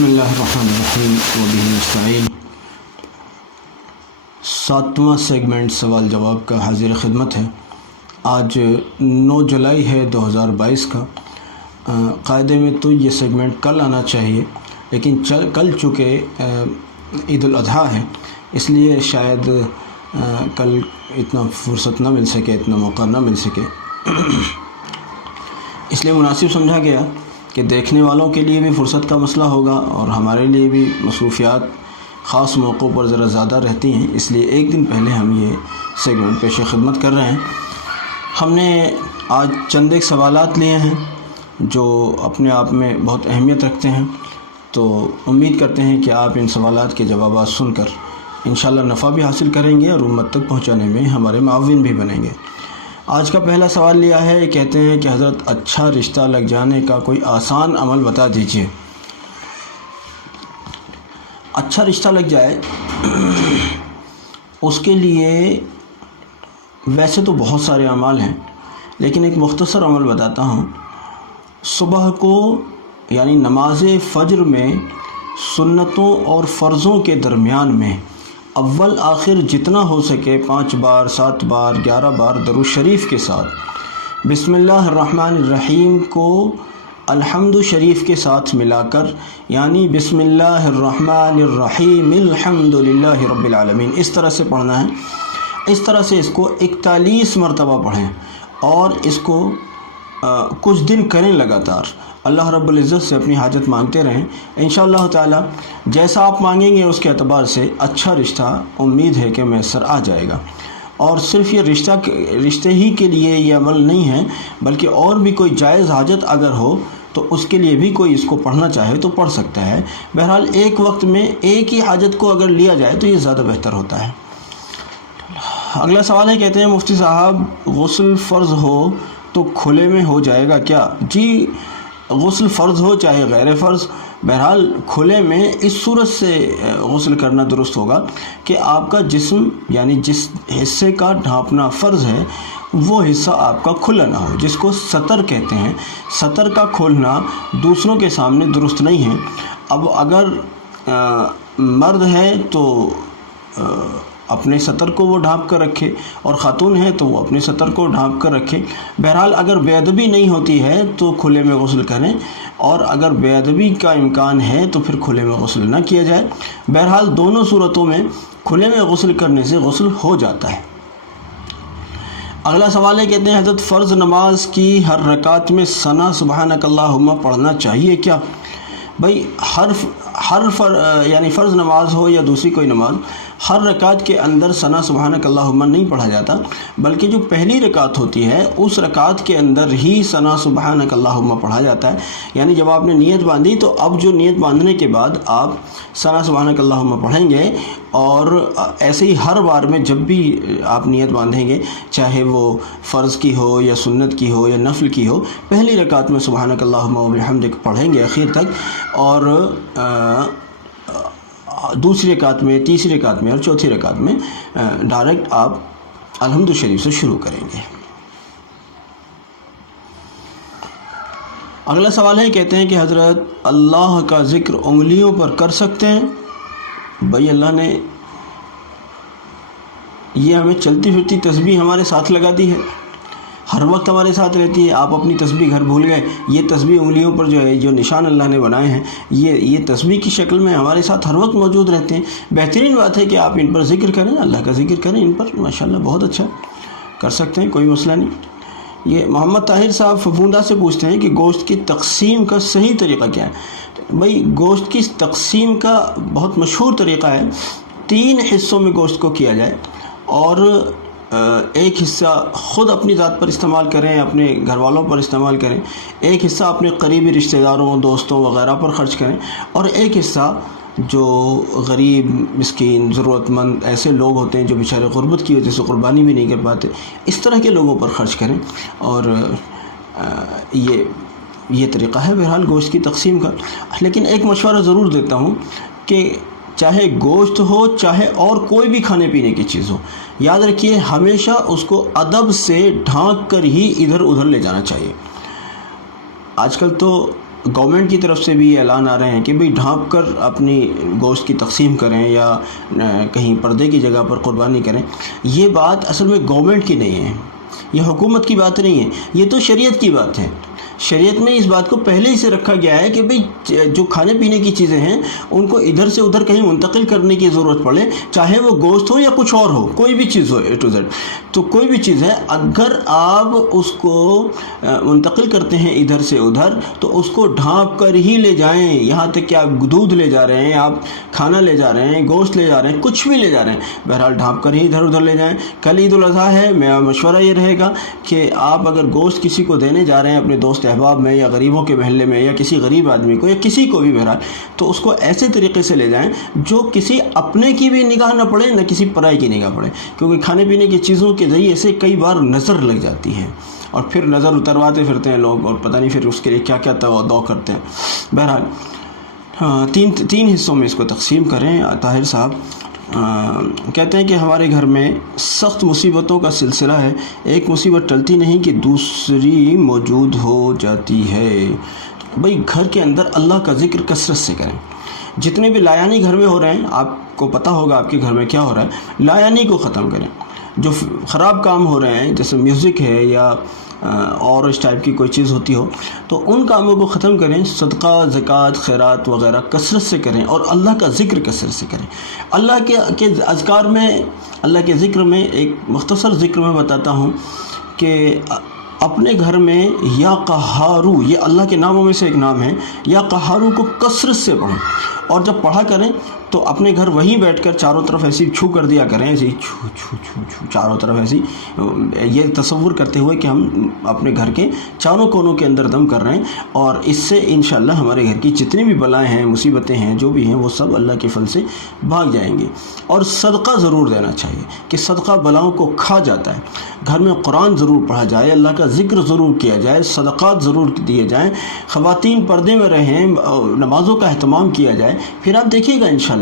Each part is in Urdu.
بسم اللہ الرحمن الرحیم وبہ نستعین۔ 7واں سیگمنٹ سوال جواب کا حاضر خدمت ہے۔ آج 9 جولائی ہے 2022 کا۔ قاعدے میں تو یہ سیگمنٹ کل آنا چاہیے، لیکن کل چونکہ عید الاضحیٰ ہے اس لیے شاید کل اتنا فرصت نہ مل سکے، اتنا موقع نہ مل سکے، اس لیے مناسب سمجھا گیا کہ دیکھنے والوں کے لیے بھی فرصت کا مسئلہ ہوگا اور ہمارے لیے بھی مصروفیات خاص موقعوں پر ذرا زیادہ رہتی ہیں، اس لیے ایک دن پہلے ہم یہ سیگمنٹ پیش خدمت کر رہے ہیں۔ ہم نے آج چند ایک سوالات لیے ہیں جو اپنے آپ میں بہت اہمیت رکھتے ہیں، تو امید کرتے ہیں کہ آپ ان سوالات کے جوابات سن کر انشاءاللہ نفع بھی حاصل کریں گے اور امت تک پہنچانے میں ہمارے معاون بھی بنیں گے۔ آج کا پہلا سوال لیا ہے، کہتے ہیں کہ حضرت اچھا رشتہ لگ جانے کا کوئی آسان عمل بتا دیجئے۔ اچھا رشتہ لگ جائے اس کے لیے ویسے تو بہت سارے اعمال ہیں، لیکن ایک مختصر عمل بتاتا ہوں۔ صبح کو یعنی نماز فجر میں سنتوں اور فرضوں کے درمیان میں اول آخر جتنا ہو سکے 5 بار 7 بار 11 بار درود شریف کے ساتھ بسم اللہ الرحمن الرحیم کو الحمد شریف کے ساتھ ملا کر، یعنی بسم اللہ الرحمن الرحیم الحمد للہ رب العالمین، اس طرح سے پڑھنا ہے۔ اس طرح سے اس کو 41 مرتبہ پڑھیں اور اس کو کچھ دن کریں لگاتار۔ اللہ رب العزت سے اپنی حاجت مانگتے رہیں، انشاءاللہ تعالی جیسا آپ مانگیں گے اس کے اعتبار سے اچھا رشتہ امید ہے کہ میسر آ جائے گا۔ اور صرف یہ رشتے ہی کے لیے یہ عمل نہیں ہے، بلکہ اور بھی کوئی جائز حاجت اگر ہو تو اس کے لیے بھی کوئی اس کو پڑھنا چاہے تو پڑھ سکتا ہے۔ بہرحال ایک وقت میں ایک ہی حاجت کو اگر لیا جائے تو یہ زیادہ بہتر ہوتا ہے۔ اگلا سوال ہے، کہتے ہیں مفتی صاحب غسل فرض ہو تو کھلے میں ہو جائے گا کیا؟ جی، غسل فرض ہو چاہے غیر فرض، بہرحال کھلے میں اس صورت سے غسل کرنا درست ہوگا کہ آپ کا جسم یعنی جس حصے کا ڈھانپنا فرض ہے وہ حصہ آپ کا کھلا نہ ہو، جس کو سطر کہتے ہیں۔ سطر کا کھولنا دوسروں کے سامنے درست نہیں ہے۔ اب اگر مرد ہے تو اپنے سطر کو وہ ڈھانپ کر رکھے، اور خاتون ہے تو وہ اپنے سطر کو ڈھانپ کر رکھے۔ بہرحال اگر بے ادبی نہیں ہوتی ہے تو کھلے میں غسل کریں، اور اگر بے ادبی کا امکان ہے تو پھر کھلے میں غسل نہ کیا جائے۔ بہرحال دونوں صورتوں میں کھلے میں غسل کرنے سے غسل ہو جاتا ہے۔ اگلا سوال ہے، کہتے ہیں حضرت فرض نماز کی ہر رکعت میں ثنا سبحانک اللہم پڑھنا چاہیے کیا؟ بھائی یعنی فرض نماز ہو یا دوسری کوئی نماز، ہر رکعت کے اندر ثنا سبحانک اللہم نہیں پڑھا جاتا، بلکہ جو پہلی رکعت ہوتی ہے اس رکعت کے اندر ہی ثنا سبحانک اللہم پڑھا جاتا ہے۔ یعنی جب آپ نے نیت باندھی تو اب جو نیت باندھنے کے بعد آپ ثنا سبحانک اللہم پڑھیں گے، اور ایسے ہی ہر بار میں جب بھی آپ نیت باندھیں گے، چاہے وہ فرض کی ہو یا سنت کی ہو یا نفل کی ہو، پہلی رکعت میں سبحانک اللہم و بحمدک پڑھیں گے آخر تک، اور دوسری رکعت میں، تیسری رکعت میں اور چوتھی رکعت میں ڈائریکٹ آپ الحمد شریف سے شروع کریں گے۔ اگلا سوال ہے، کہتے ہیں کہ حضرت اللہ کا ذکر انگلیوں پر کر سکتے ہیں؟ بھائی اللہ نے یہ ہمیں چلتی پھرتی تسبیح ہمارے ساتھ لگا دی ہے، ہر وقت ہمارے ساتھ رہتی ہے۔ آپ اپنی تسبیح گھر بھول گئے، یہ تسبیح انگلیوں پر جو ہے، جو نشان اللہ نے بنائے ہیں، یہ تسبیح کی شکل میں ہمارے ساتھ ہر وقت موجود رہتے ہیں۔ بہترین بات ہے کہ آپ ان پر ذکر کریں، اللہ کا ذکر کریں ان پر، ماشاءاللہ بہت اچھا کر سکتے ہیں، کوئی مسئلہ نہیں۔ یہ محمد طاہر صاحب ففوندا سے پوچھتے ہیں کہ گوشت کی تقسیم کا صحیح طریقہ کیا ہے؟ بھائی گوشت کی تقسیم کا بہت مشہور طریقہ ہے، 3 حصوں میں گوشت کو کیا جائے، اور ایک حصہ خود اپنی ذات پر استعمال کریں، اپنے گھر والوں پر استعمال کریں، ایک حصہ اپنے قریبی رشتہ داروں دوستوں وغیرہ پر خرچ کریں، اور ایک حصہ جو غریب مسکین ضرورت مند ایسے لوگ ہوتے ہیں جو بیچارے غربت کی وجہ سے قربانی بھی نہیں کر پاتے، اس طرح کے لوگوں پر خرچ کریں۔ اور یہ طریقہ ہے بہرحال گوشت کی تقسیم کا۔ لیکن ایک مشورہ ضرور دیتا ہوں کہ چاہے گوشت ہو چاہے اور کوئی بھی کھانے پینے کی چیز ہو، یاد رکھیے ہمیشہ اس کو ادب سے ڈھانک کر ہی ادھر ادھر لے جانا چاہیے۔ آج کل تو گورنمنٹ کی طرف سے بھی یہ اعلان آ رہے ہیں کہ بھئی ڈھانپ کر اپنی گوشت کی تقسیم کریں یا کہیں پردے کی جگہ پر قربانی کریں، یہ بات اصل میں گورنمنٹ کی نہیں ہے، یہ حکومت کی بات نہیں ہے، یہ تو شریعت کی بات ہے۔ شریعت میں اس بات کو پہلے ہی سے رکھا گیا ہے کہ بھئی جو کھانے پینے کی چیزیں ہیں ان کو ادھر سے ادھر کہیں منتقل کرنے کی ضرورت پڑے، چاہے وہ گوشت ہو یا کچھ اور ہو، کوئی بھی چیز ہو اے ٹو زیڈ، تو کوئی بھی چیز ہے اگر آپ اس کو منتقل کرتے ہیں ادھر سے ادھر تو اس کو ڈھانپ کر ہی لے جائیں، یہاں تک کہ آپ دودھ لے جا رہے ہیں، آپ کھانا لے جا رہے ہیں، گوشت لے جا رہے ہیں، کچھ بھی لے جا رہے ہیں، بہرحال ڈھانپ کر ہی ادھر ادھر لے جائیں۔ کل عید الاضحیٰ ہے، میرا مشورہ یہ رہے گا کہ آپ اگر گوشت کسی کو دینے جا رہے ہیں اپنے دوست احباب میں یا غریبوں کے محلے میں یا کسی غریب آدمی کو یا کسی کو بھی بہرحال، تو اس کو ایسے طریقے سے لے جائیں جو کسی اپنے کی بھی نگاہ نہ پڑے نہ کسی پرائی کی نگاہ پڑے، کیونکہ کھانے پینے کی چیزوں کے ذریعے سے کئی بار نظر لگ جاتی ہے اور پھر نظر اترواتے پھرتے ہیں لوگ اور پتہ نہیں پھر اس کے لیے کیا کیا دو کرتے ہیں۔ بہرحال تین حصوں میں اس کو تقسیم کریں۔ طاہر صاحب کہتے ہیں کہ ہمارے گھر میں سخت مصیبتوں کا سلسلہ ہے، ایک مصیبت ٹلتی نہیں کہ دوسری موجود ہو جاتی ہے۔ بھئی گھر کے اندر اللہ کا ذکر کثرت سے کریں، جتنے بھی لایانی گھر میں ہو رہے ہیں، آپ کو پتہ ہوگا آپ کے گھر میں کیا ہو رہا ہے، لایانی کو ختم کریں۔ جو خراب کام ہو رہے ہیں جیسے میوزک ہے یا اور اس ٹائپ کی کوئی چیز ہوتی ہو تو ان کاموں کو ختم کریں، صدقہ، زکوٰۃ، خیرات وغیرہ کثرت سے کریں اور اللہ کا ذکر کثرت سے کریں۔ اللہ کے اذکار میں، اللہ کے ذکر میں ایک مختصر ذکر میں بتاتا ہوں کہ اپنے گھر میں یا قہارو، یہ اللہ کے ناموں میں سے ایک نام ہے، یا قہارو کو کثرت سے پڑھیں، اور جب پڑھا کریں تو اپنے گھر وہیں بیٹھ کر چاروں طرف ایسی چھو کر دیا کریں، ایسی چھو چھو چھو چھو چاروں طرف ایسی، یہ تصور کرتے ہوئے کہ ہم اپنے گھر کے چاروں کونوں کے اندر دم کر رہے ہیں، اور اس سے انشاءاللہ ہمارے گھر کی جتنی بھی بلائیں ہیں، مصیبتیں ہیں، جو بھی ہیں، وہ سب اللہ کے فضل سے بھاگ جائیں گے۔ اور صدقہ ضرور دینا چاہیے کہ صدقہ بلاؤں کو کھا جاتا ہے۔ گھر میں قرآن ضرور پڑھا جائے، اللہ کا ذکر ضرور کیا جائے، صدقات ضرور دیے جائیں، خواتین پردے میں رہیں، نمازوں کا اہتمام کیا جائے، پھر آپ دیکھیے گا انشاءاللہ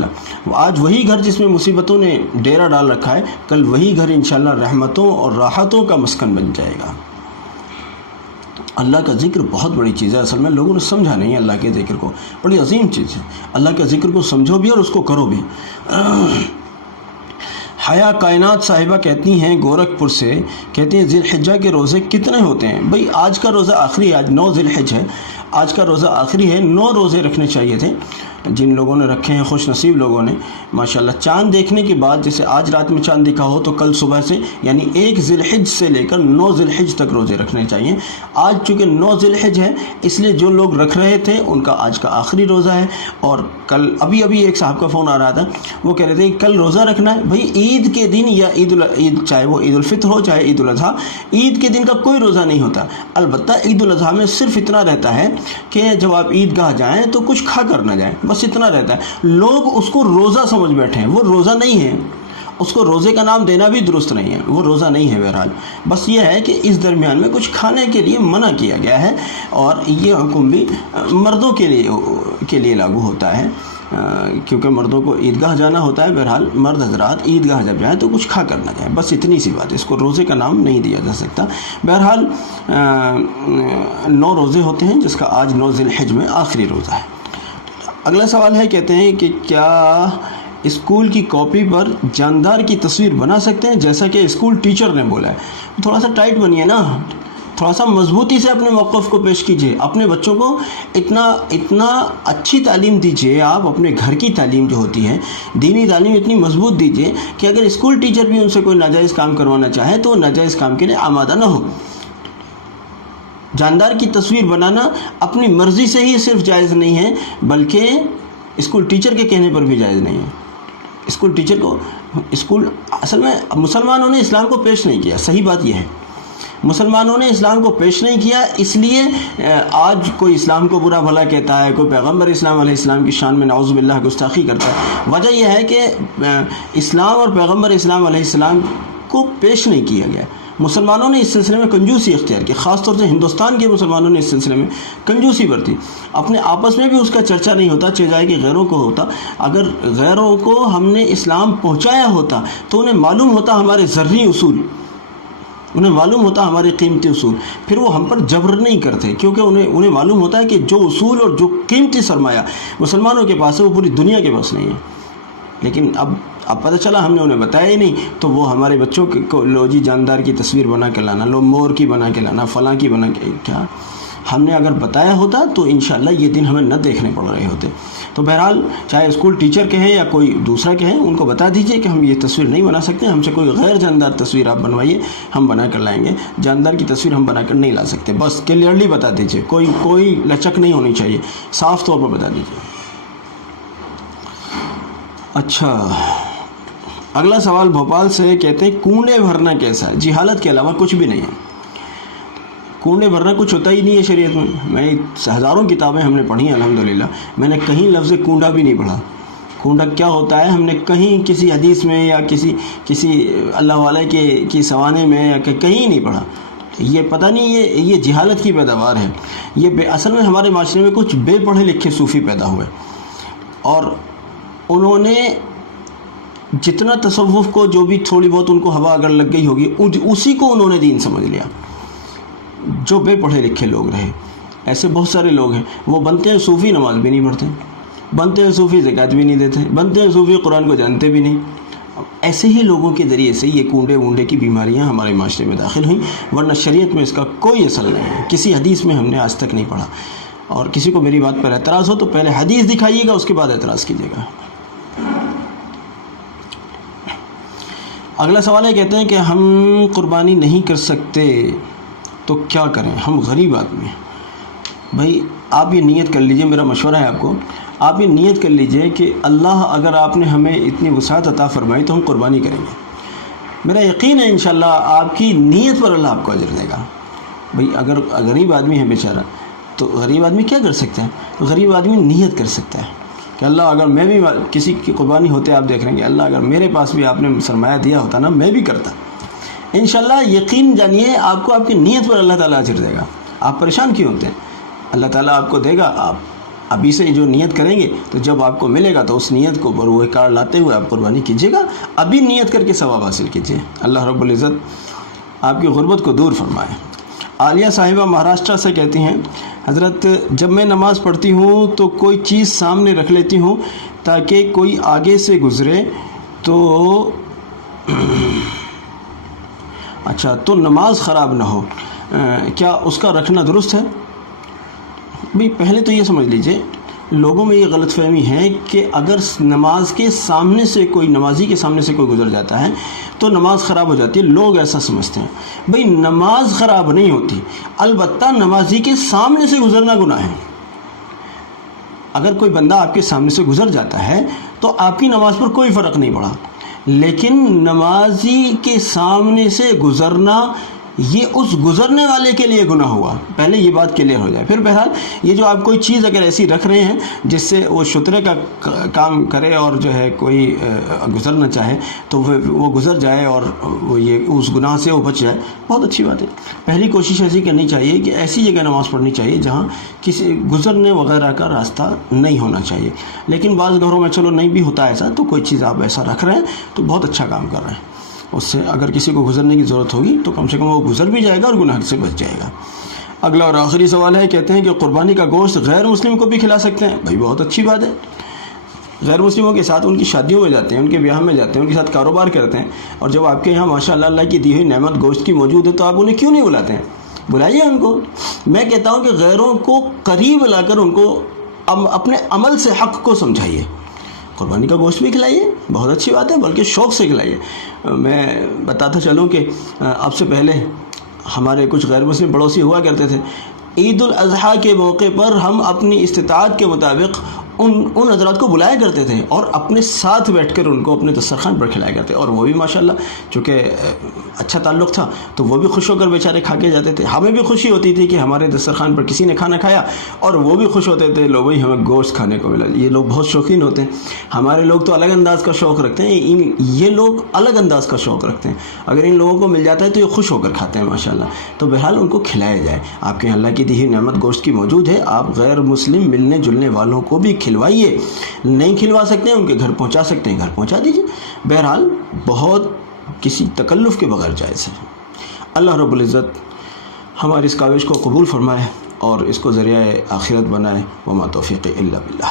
آج وہی گھر جس میں مصیبتوں نے ڈیرا ڈال رکھا ہے، کل وہی گھر انشاءاللہ رحمتوں اور راحتوں کا مسکن بن جائے گا۔ اللہ کا ذکر بہت بڑی چیز ہے، اصل میں لوگوں نے سمجھا نہیں اللہ کے ذکر کو، بڑی عظیم چیز ہے۔ اللہ کے ذکر کو سمجھو بھی اور اس کو کرو بھی۔ حیا کائنات صاحبہ کہتی ہیں گورکھپور سے، کہتی ہیں ذی الحجہ کے روزے کتنے ہوتے ہیں؟ بھئی آج کا روزہ آخری ہے، آج 9 ذی الحجہ ہے، آج کا روزہ آخری ہے، 9 روزے رکھنے چاہیے تھے۔ جن لوگوں نے رکھے ہیں خوش نصیب لوگوں نے ماشاءاللہ، چاند دیکھنے کے بعد جیسے آج رات میں چاند دکھا ہو تو کل صبح سے یعنی 1 ذی الحج سے لے کر 9 ذی الحج تک روزے رکھنے چاہیے۔ آج چونکہ 9 ذی الحج ہے اس لیے جو لوگ رکھ رہے تھے ان کا آج کا آخری روزہ ہے، اور کل ابھی ایک صاحب کا فون آ رہا تھا، وہ کہہ رہے تھے کہ کل روزہ رکھنا ہے۔ بھئی عید کے دن یا عید چاہے وہ عید الفطر ہو چاہے عید الاضحیٰ، عید کے دن کا کوئی روزہ نہیں ہوتا۔ البتہ عید الاضحیٰ میں صرف اتنا رہتا ہے کہ جب آپ عید گاہ جائیں تو کچھ کھا کر نہ جائیں، بس اتنا رہتا ہے۔ لوگ اس کو روزہ سمجھ بیٹھے ہیں، وہ روزہ نہیں ہے، اس کو روزے کا نام دینا بھی درست نہیں ہے، وہ روزہ نہیں ہے۔ بہرحال بس یہ ہے کہ اس درمیان میں کچھ کھانے کے لیے منع کیا گیا ہے، اور یہ حکم بھی مردوں کے لیے لاگو ہوتا ہے، کیونکہ مردوں کو عیدگاہ جانا ہوتا ہے۔ بہرحال مرد حضرات عیدگاہ جب جائیں تو کچھ کھا کر نہ جائیں، بس اتنی سی بات ہے، اس کو روزے کا نام نہیں دیا جا سکتا۔ بہرحال 9 روزے ہوتے ہیں، جس کا آج 9 ذی الحج میں آخری روزہ ہے۔ اگلا سوال ہے، کہتے ہیں کہ کیا اسکول کی کاپی پر جاندار کی تصویر بنا سکتے ہیں جیسا کہ اسکول ٹیچر نے بولا ہے؟ تھوڑا سا ٹائٹ بنیے نا، تھوڑا سا مضبوطی سے اپنے موقف کو پیش کیجئے، اپنے بچوں کو اتنا اچھی تعلیم دیجئے، آپ اپنے گھر کی تعلیم جو ہوتی ہے دینی تعلیم اتنی مضبوط دیجئے کہ اگر اسکول ٹیچر بھی ان سے کوئی ناجائز کام کروانا چاہے تو ناجائز کام کے لیے آمادہ نہ ہو۔ جاندار کی تصویر بنانا اپنی مرضی سے ہی صرف جائز نہیں ہے، بلکہ اسکول ٹیچر کے کہنے پر بھی جائز نہیں ہے۔ اسکول ٹیچر کو اصل میں مسلمانوں نے اسلام کو پیش نہیں کیا، صحیح بات یہ ہے، مسلمانوں نے اسلام کو پیش نہیں کیا، اس لیے آج کوئی اسلام کو برا بھلا کہتا ہے، کوئی پیغمبر اسلام علیہ السلام کی شان میں نعوذ باللہ گستاخی کرتا ہے۔ وجہ یہ ہے کہ اسلام اور پیغمبر اسلام علیہ السلام کو پیش نہیں کیا گیا۔ مسلمانوں نے اس سلسلے میں کنجوسی اختیار کی، خاص طور سے ہندوستان کے مسلمانوں نے اس سلسلے میں کنجوسی برتی، اپنے آپس میں بھی اس کا چرچا نہیں ہوتا، چاہے کہ غیروں کو ہوتا۔ اگر غیروں کو ہم نے اسلام پہنچایا ہوتا تو انہیں معلوم ہوتا ہمارے ذرعی اصول، انہیں معلوم ہوتا ہمارے قیمتی اصول، پھر وہ ہم پر جبر نہیں کرتے، کیونکہ انہیں معلوم ہوتا ہے کہ جو اصول اور جو قیمتی سرمایہ مسلمانوں کے پاس ہے وہ پوری دنیا کے پاس نہیں ہے۔ لیکن اب پتہ چلا ہم نے انہیں بتایا ہی نہیں، تو وہ ہمارے بچوں کو لو جی جاندار کی تصویر بنا کے لانا، لو مور کی بنا کے لانا، فلاں کی بنا کے، کیا ہم نے اگر بتایا ہوتا تو انشاءاللہ یہ دن ہمیں نہ دیکھنے پڑ رہے ہوتے۔ تو بہرحال چاہے اسکول ٹیچر کہیں یا کوئی دوسرا کہیں، ان کو بتا دیجئے کہ ہم یہ تصویر نہیں بنا سکتے، ہم سے کوئی غیر جاندار تصویر آپ بنوائیے، ہم بنا کر لائیں گے، جاندار کی تصویر ہم بنا کر نہیں لا سکتے۔ بس کلیئرلی بتا دیجئے، کوئی لچک نہیں ہونی چاہیے، صاف طور پر بتا دیجئے۔ اچھا، اگلا سوال بھوپال سے، کہتے ہیں کنڈے بھرنا کیسا ہے؟ جہالت کے علاوہ کچھ بھی نہیں ہے۔ کنڈے بھرنا کچھ ہوتا ہی نہیں ہے شریعت میں ہزاروں کتابیں ہم نے پڑھی ہیں الحمدللہ، میں نے کہیں لفظ کنڈا بھی نہیں پڑھا۔ کنڈا کیا ہوتا ہے ہم نے کہیں کسی حدیث میں یا کسی اللہ والے کی سوانے میں یا کہیں نہیں پڑھا۔ یہ پتہ نہیں، یہ جہالت کی پیداوار ہے۔ یہ اصل میں ہمارے معاشرے میں کچھ بے پڑھے لکھے صوفی پیدا ہوئے، اور انہوں نے جتنا تصوف کو جو بھی تھوڑی بہت ان کو ہوا اگر لگ گئی ہوگی، اسی کو انہوں نے دین سمجھ لیا۔ جو بے پڑھے لکھے لوگ رہے، ایسے بہت سارے لوگ ہیں، وہ بنتے ہیں صوفی، نماز بھی نہیں پڑھتے، بنتے ہیں صوفی، زکوٰۃ بھی نہیں دیتے، بنتے ہیں صوفی، قرآن کو جانتے بھی نہیں۔ ایسے ہی لوگوں کے ذریعے سے یہ کنڈے وونڈے کی بیماریاں ہمارے معاشرے میں داخل ہوئیں، ورنہ شریعت میں اس کا کوئی اصل نہیں ہے، کسی حدیث میں ہم نے آج تک نہیں پڑھا۔ اور کسی کو میری بات پر اعتراض ہو تو پہلے حدیث دکھائیے گا، اس کے بعد اعتراض کیجیے گا۔ اگلا سوال ہے، کہتے ہیں کہ ہم قربانی نہیں کر سکتے تو کیا کریں؟ ہم غریب آدمی ہیں۔ بھائی آپ یہ نیت کر لیجئے، میرا مشورہ ہے آپ کو، آپ یہ نیت کر لیجئے کہ اللہ اگر آپ نے ہمیں اتنی وسعت عطا فرمائی تو ہم قربانی کریں گے۔ میرا یقین ہے انشاءاللہ آپ کی نیت پر اللہ آپ کو اجر دے گا۔ بھائی اگر غریب آدمی ہے بیچارہ، تو غریب آدمی کیا کر سکتا ہے؟ غریب آدمی نیت کر سکتا ہے کہ اللہ اگر میں بھی کسی کی قربانی ہوتے آپ دیکھ رہے ہیں کہ اللہ اگر میرے پاس بھی آپ نے سرمایہ دیا ہوتا نا، میں بھی کرتا۔ انشاءاللہ یقین جانیے آپ کو آپ کی نیت پر اللہ تعالیٰ اجر دے گا۔ آپ پریشان کیوں ہوتے ہیں؟ اللہ تعالیٰ آپ کو دے گا۔ آپ ابھی سے جو نیت کریں گے تو جب آپ کو ملے گا تو اس نیت کو بروئے کار لاتے ہوئے آپ قربانی کیجیے گا۔ ابھی نیت کر کے ثواب حاصل کیجیے۔ اللہ رب العزت آپ کی غربت کو دور فرمائے۔ عالیہ صاحبہ مہاراشٹر سے کہتی ہیں، حضرت جب میں نماز پڑھتی ہوں تو کوئی چیز سامنے رکھ لیتی ہوں تاکہ کوئی آگے سے گزرے تو اچھا تو نماز خراب نہ ہو، کیا اس کا رکھنا درست ہے؟ بھئی پہلے تو یہ سمجھ لیجئے، لوگوں میں یہ غلط فہمی ہے کہ اگر نماز کے سامنے سے کوئی، نمازی کے سامنے سے کوئی گزر جاتا ہے تو نماز خراب ہو جاتی ہے۔ لوگ ایسا سمجھتے ہیں۔ بھئی نماز خراب نہیں ہوتی، البتہ نمازی کے سامنے سے گزرنا گناہ ہے۔ اگر کوئی بندہ آپ کے سامنے سے گزر جاتا ہے تو آپ کی نماز پر کوئی فرق نہیں پڑا، لیکن نمازی کے سامنے سے گزرنا یہ اس گزرنے والے کے لیے گناہ ہوا۔ پہلے یہ بات کلیئر ہو جائے۔ پھر بہرحال یہ جو آپ کوئی چیز اگر ایسی رکھ رہے ہیں جس سے وہ شترے کا کام کرے اور جو ہے کوئی گزرنا چاہے تو وہ گزر جائے اور وہ یہ اس گناہ سے وہ بچ جائے، بہت اچھی بات ہے۔ پہلی کوشش ایسی کرنی چاہیے کہ ایسی جگہ نماز پڑھنی چاہیے جہاں کسی گزرنے وغیرہ کا راستہ نہیں ہونا چاہیے۔ لیکن بعض گھروں میں چلو نہیں بھی ہوتا ایسا، تو کوئی چیز آپ ایسا رکھ رہے ہیں تو بہت اچھا کام کر رہے ہیں۔ اس سے اگر کسی کو گزرنے کی ضرورت ہوگی تو کم سے کم وہ گزر بھی جائے گا اور گناہ سے بچ جائے گا۔ اگلا اور آخری سوال ہے، کہتے ہیں کہ قربانی کا گوشت غیر مسلم کو بھی کھلا سکتے ہیں؟ بھائی بہت اچھی بات ہے۔ غیر مسلموں کے ساتھ ان کی شادیوں میں جاتے ہیں، ان کے بیاہ میں جاتے ہیں، ان کے ساتھ کاروبار کرتے ہیں، اور جب آپ کے یہاں ماشاء اللہ کی دی ہوئی نعمت گوشت کی موجود ہے تو آپ انہیں کیوں نہیں بلاتے ہیں؟ بلائیے ان کو۔ میں کہتا ہوں کہ غیروں کو قریب لا کر ان کو اپنے عمل سے حق کو سمجھائیے۔ قربانی کا گوشت بھی کھلائیے، بہت اچھی بات ہے، بلکہ شوق سے کھلائیے۔ میں بتاتا چلوں کہ اب سے پہلے ہمارے کچھ غیر مسلم پڑوسی ہوا کرتے تھے، عید الاضحیٰ کے موقع پر ہم اپنی استطاعت کے مطابق ان حضرات کو بلایا کرتے تھے اور اپنے ساتھ بیٹھ کر ان کو اپنے دسترخوان پر کھلایا کرتے، اور وہ بھی ماشاءاللہ چونکہ اچھا تعلق تھا تو وہ بھی خوش ہو کر بیچارے کھا کے جاتے تھے۔ ہمیں بھی خوشی ہوتی تھی کہ ہمارے دسترخوان پر کسی نے کھانا کھایا، اور وہ بھی خوش ہوتے تھے، لو بھائی ہمیں گوشت کھانے کو ملا۔ یہ لوگ بہت شوقین ہوتے ہیں۔ ہمارے لوگ تو الگ انداز کا شوق رکھتے ہیں، یہ لوگ الگ انداز کا شوق رکھتے ہیں۔ اگر ان لوگوں کو مل جاتا ہے تو یہ خوش ہو کر کھاتے ہیں ماشاءاللہ۔ تو بہرحال ان کو کھلایا جائے۔ آپ کے اللہ کی دی ہوئی نعمت گوشت کی موجود ہے، آپ غیر مسلم ملنے جلنے والوں کو بھی کھلوائیے۔ نہیں کھلوا سکتے ہیں ان کے گھر پہنچا سکتے ہیں، گھر پہنچا دیجیے۔ بہرحال بہت کسی تکلف کے بغیر جائز ہے۔ اللہ رب العزت ہماری اس کاوش کو قبول فرمائے اور اس کو ذریعہ آخرت بنائے. وما توفیق الا باللہ.